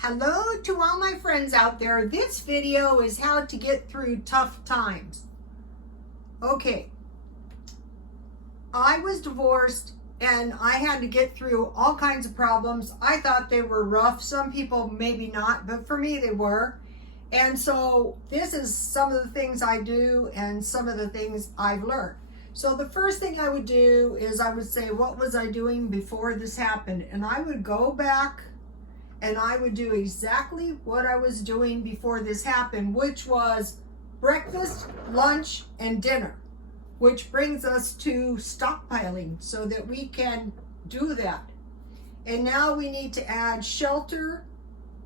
Hello to all my friends out there. This video is how to get through tough times. Okay, I was divorced and I had to get through all kinds of problems. I thought they were rough. Some people maybe not, but for me they were. And so this is some of the things I do and some of the things I've learned. So the first thing I would do is I would say, what was I doing before this happened? And I would go back and I would do exactly what I was doing before this happened, which was breakfast, lunch, and dinner, which brings us to stockpiling so that we can do that. And now we need to add shelter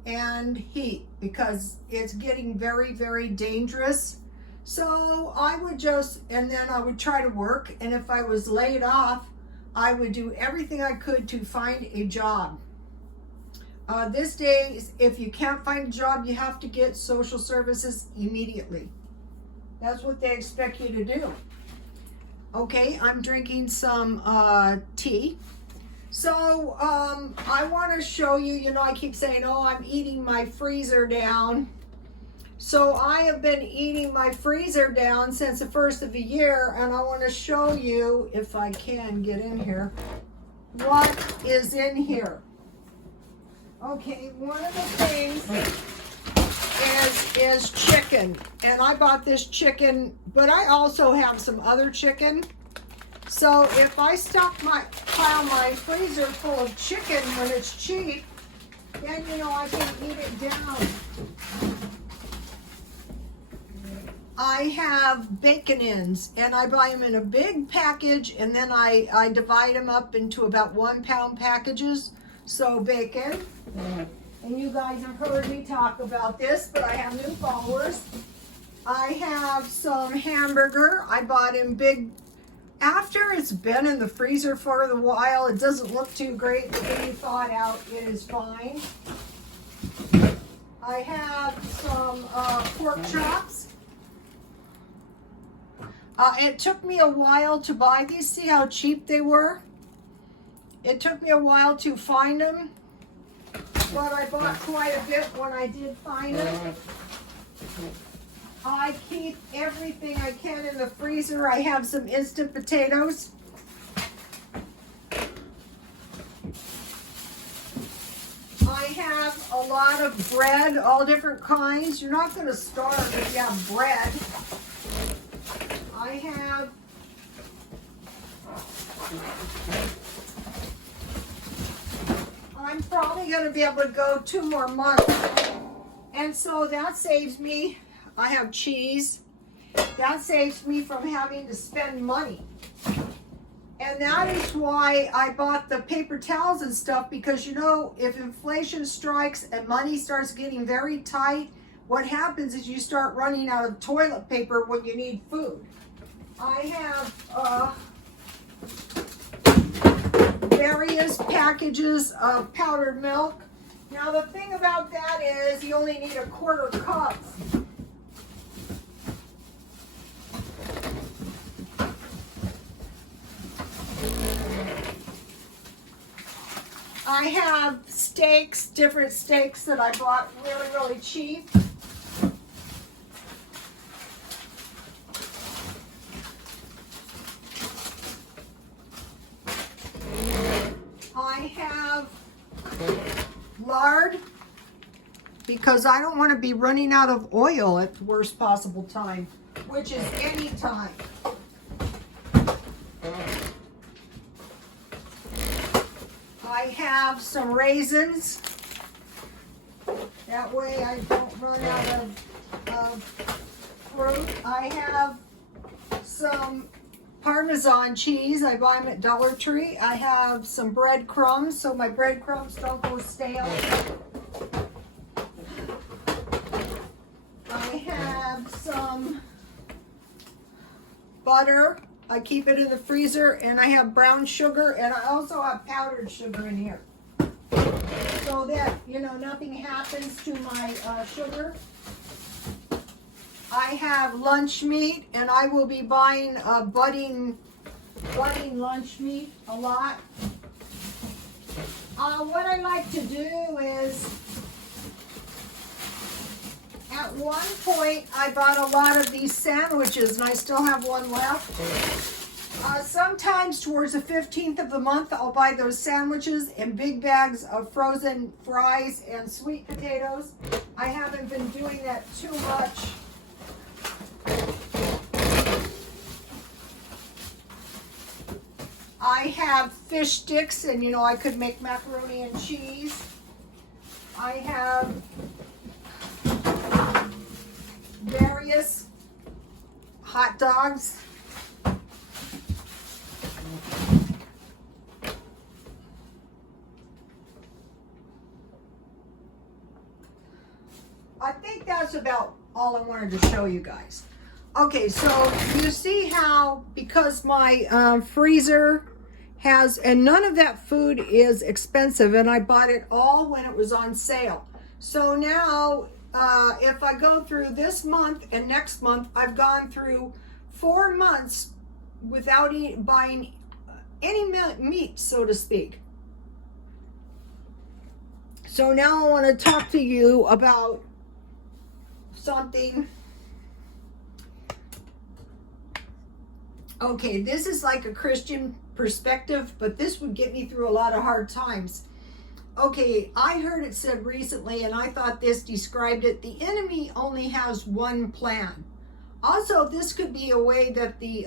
and heat because it's getting very, very dangerous. So I would just, and then I would try to work. And if I was laid off, I would do everything I could to find a job. This day, if you can't find a job, you have to get social services immediately. That's what they expect you to do. Okay, I'm drinking some tea. So I want to show you, I keep saying, oh, I'm eating my freezer down. So I have been eating my freezer down since the first of the year, and I want to show you, if I can get in here, what is in here. Okay, one of the things is chicken, and I bought this chicken, but I also have some other chicken. So if I pile my freezer full of chicken when it's cheap, then I can eat it down. I have bacon ends, and I buy them in a big package, and then I divide them up into about 1 pound packages. So bacon, and you guys have heard me talk about this, but I have new followers. I have some hamburger. I bought in big. After it's been in the freezer for a while, it doesn't look too great, but when you thaw it out, it is fine. I have some pork chops. It took me a while to buy these. See how cheap they were? It took me a while to find them, but I bought quite a bit when I did find them. I keep everything I can in the freezer. I have some instant potatoes. I have a lot of bread, all different kinds. You're not going to starve if you have bread. I have I'm probably going to be able to go 2 more months. And so that saves me. I have cheese. That saves me from having to spend money. And that is why I bought the paper towels and stuff, because if inflation strikes and money starts getting very tight, what happens is you start running out of toilet paper when you need food. I have various packages of powdered milk. Now the thing about that is you only need 1/4 cup. I have steaks, different steaks that I bought really, really cheap. I have lard because I don't want to be running out of oil at the worst possible time, which is any time. I have some raisins. That way I don't run out of fruit. I have some Parmesan cheese. I buy them at Dollar Tree. I have some breadcrumbs so my breadcrumbs don't go stale. I have some butter. I keep it in the freezer, and I have brown sugar, and I also have powdered sugar in here so that nothing happens to my sugar. I have lunch meat, and I will be buying budding lunch meat a lot. What I like to do is At one point, I bought a lot of these sandwiches, and I still have one left. Sometimes towards the 15th of the month, I'll buy those sandwiches and big bags of frozen fries and sweet potatoes. I haven't been doing that too much. I have fish sticks, and you know, I could make macaroni and cheese. I have various hot dogs. I think that's about all I wanted to show you guys. Okay, so you see how, because my freezer has, and none of that food is expensive, and I bought it all when it was on sale. So now, if I go through this month and next month, I've gone through 4 months without buying any meat, so to speak. So now I want to talk to you about something. Okay, this is like a Christian perspective, but this would get me through a lot of hard times. Okay, I heard it said recently, and I thought this described it: the enemy only has one plan. Also, this could be a way that the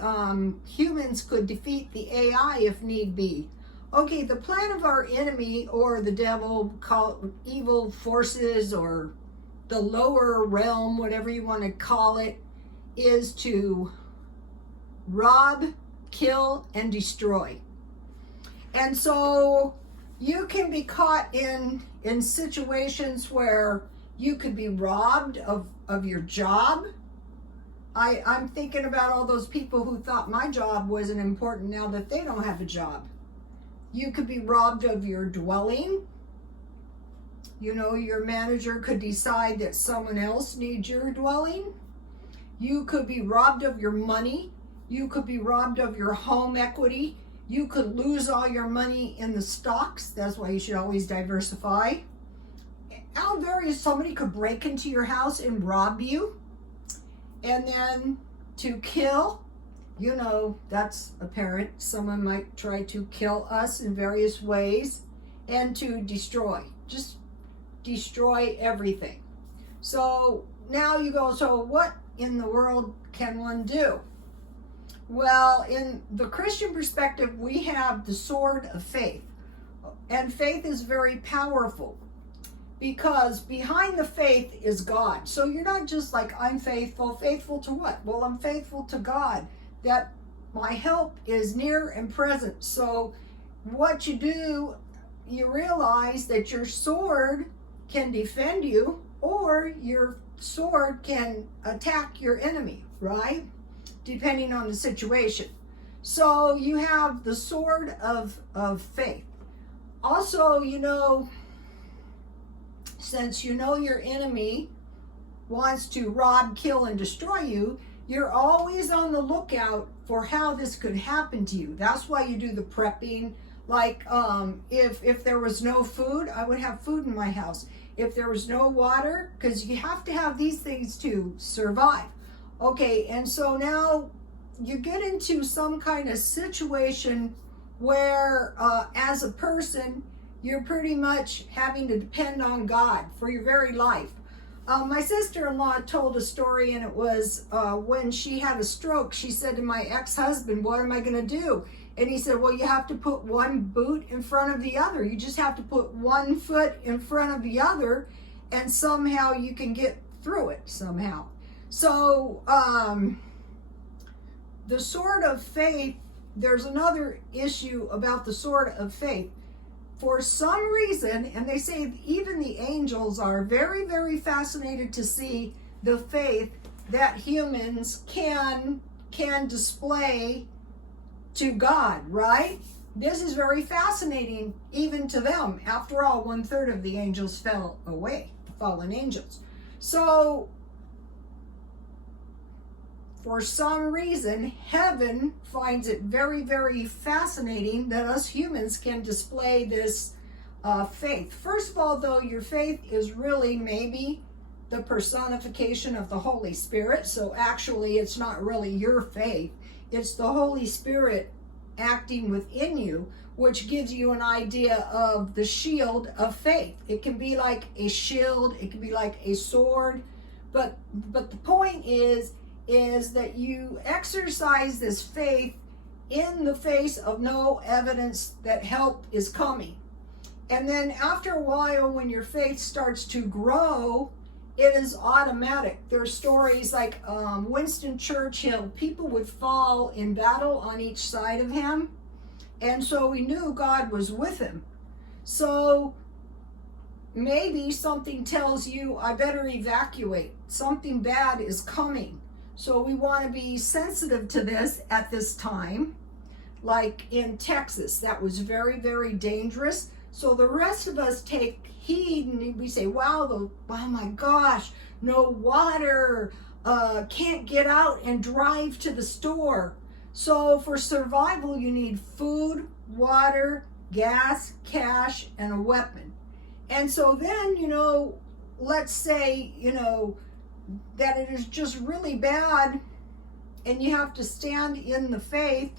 humans could defeat the AI if need be. Okay, the plan of our enemy, or the devil, call it evil forces, or the lower realm, whatever you want to call it, is to rob, kill, and destroy. And so you can be caught in situations where you could be robbed of your job. I'm thinking about all those people who thought my job wasn't important now that they don't have a job. You could be robbed of your dwelling. You know, your manager could decide that someone else needs your dwelling. You could be robbed of your money. You could be robbed of your home equity. You could lose all your money in the stocks. That's why you should always diversify. How various, somebody could break into your house and rob you. And then to kill, you know, that's apparent. Someone might try to kill us in various ways. And to destroy, just destroy everything. So now you go, so what in the world can one do? Well, in the Christian perspective, we have the sword of faith. And faith is very powerful, because behind the faith is God. So you're not just like, I'm faithful. Faithful to what? Well, I'm faithful to God, that my help is near and present. So what you do, you realize that your sword can defend you, or your sword can attack your enemy, right? Depending on the situation. So you have the sword of faith. Also, you know, since you know your enemy wants to rob, kill, and destroy you, you're always on the lookout for how this could happen to you. That's why you do the prepping. Like, if there was no food, I would have food in my house. If there was no water, because you have to have these things to survive. Okay, and so now you get into some kind of situation where, as a person, you're pretty much having to depend on God for your very life. My sister-in-law told a story, and it was when she had a stroke, she said to my ex-husband, what am I going to do? And he said, well, you have to put one boot in front of the other. You just have to put one foot in front of the other, and somehow you can get through it somehow. So the sword of faith, there's another issue about the sword of faith. For some reason, and they say even the angels are very, very fascinated to see the faith that humans can display to God, right? This is very fascinating even to them. After all, 1/3 of the angels fell away, fallen angels. So for some reason, heaven finds it very, very fascinating that us humans can display this faith. First of all, though, your faith is really maybe the personification of the Holy Spirit. So actually, it's not really your faith. It's the Holy Spirit acting within you, which gives you an idea of the shield of faith. It can be like a shield, it can be like a sword, but the point is that you exercise this faith in the face of no evidence that help is coming. And then after a while, when your faith starts to grow, it is automatic. There are stories like Winston Churchill. People would fall in battle on each side of him, and so he knew God was with him. So maybe something tells you, I better evacuate. Something bad is coming. So we want to be sensitive to this at this time. Like in Texas, that was very, very dangerous. So the rest of us take heed and we say, wow, oh my gosh, no water, can't get out and drive to the store. So for survival, you need food, water, gas, cash, and a weapon. And so then, let's say, that it is just really bad and you have to stand in the faith.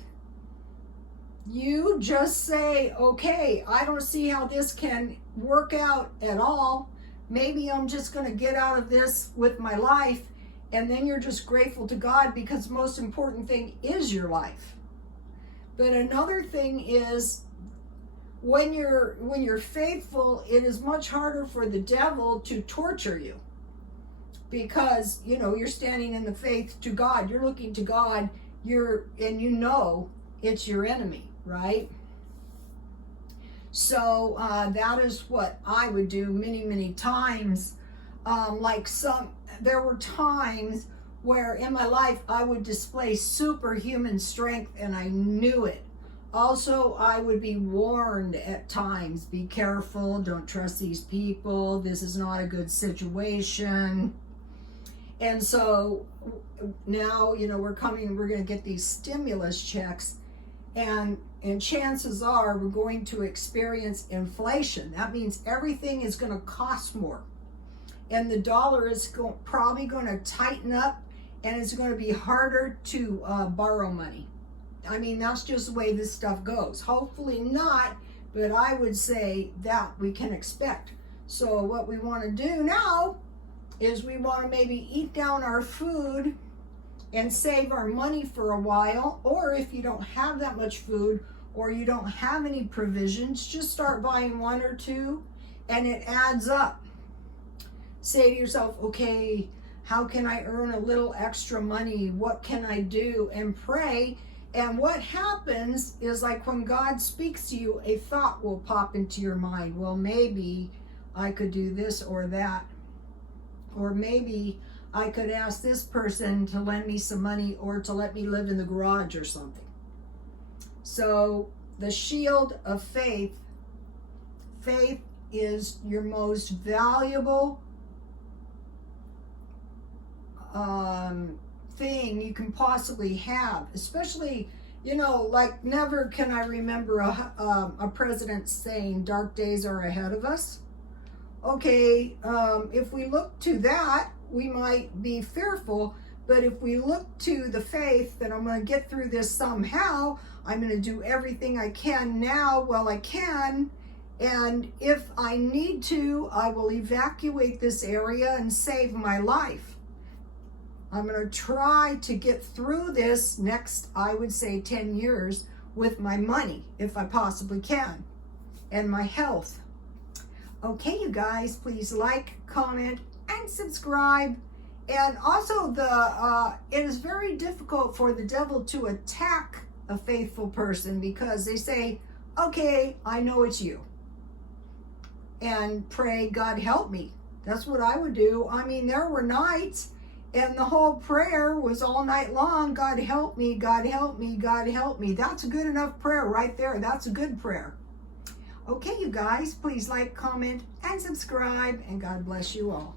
You just say, okay, I don't see how this can work out at all. Maybe I'm just going to get out of this with my life. And then you're just grateful to God, because the most important thing is your life. But another thing is, when you're faithful, it is much harder for the devil to torture you, because you're standing in the faith to God. You're looking to God. And it's your enemy, right? So that is what I would do many, many times. There were times where in my life I would display superhuman strength, and I knew it. Also, I would be warned at times, be careful, don't trust these people, this is not a good situation. And so now, we're going to get these stimulus checks, and chances are we're going to experience inflation. That means everything is going to cost more. And the dollar is probably going to tighten up, and it's going to be harder to borrow money. I mean, that's just the way this stuff goes. Hopefully not, but I would say that we can expect. So what we want to do now is we want to maybe eat down our food and save our money for a while. Or if you don't have that much food, or you don't have any provisions, just start buying one or two, and it adds up. Say to yourself, okay, how can I earn a little extra money? What can I do? And pray. And what happens is, like when God speaks to you, a thought will pop into your mind. Well, maybe I could do this or that. Or maybe I could ask this person to lend me some money, or to let me live in the garage or something. So the shield of faith is your most valuable thing you can possibly have. Especially, like never can I remember a president saying dark days are ahead of us. Okay, if we look to that, we might be fearful. But if we look to the faith that I'm going to get through this somehow, I'm going to do everything I can now while I can. And if I need to, I will evacuate this area and save my life. I'm going to try to get through this next, I would say, 10 years with my money, if I possibly can, and my health. Okay, you guys, please like, comment, and subscribe. And also, it is very difficult for the devil to attack a faithful person, because they say, okay, I know it's you. And pray, God help me. That's what I would do. I mean, there were nights, and the whole prayer was all night long, God help me, God help me, God help me. That's a good enough prayer right there. That's a good prayer. Okay, you guys, please like, comment, and subscribe, and God bless you all.